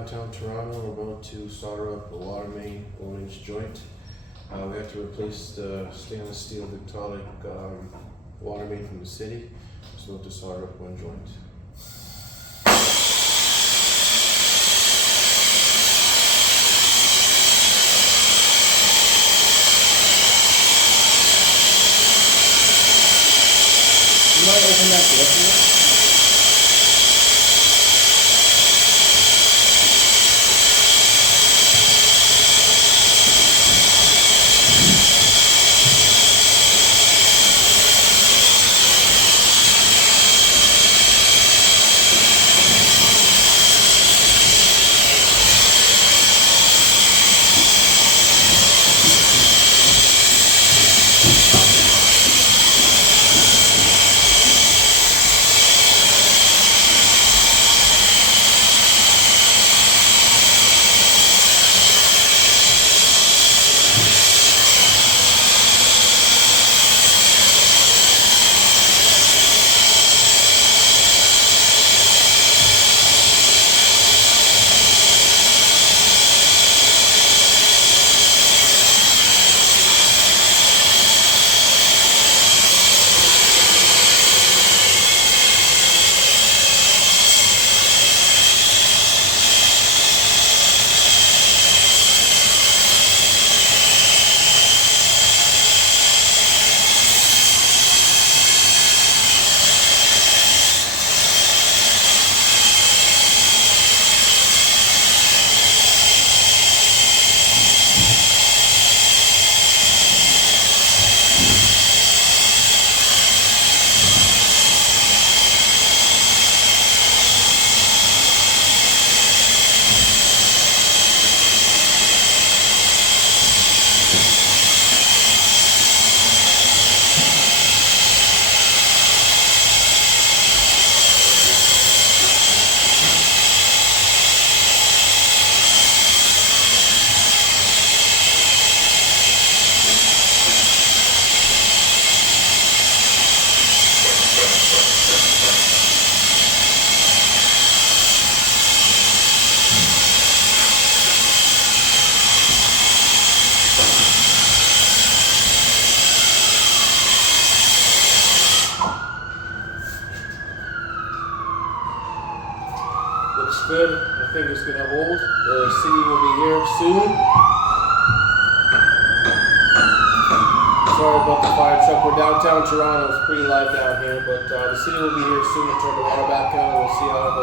downtown Toronto. We're about to solder up a water main 1-inch joint. We have to replace the stainless steel Victaulic water main from the city. So we're about to solder up one joint. You might open that door. Looks good. I think it's gonna hold. The city will be here soon. Sorry about the fire truck. We're downtown Toronto. It's pretty live down here, but the city will be here soon to turn the water back on. We'll see how it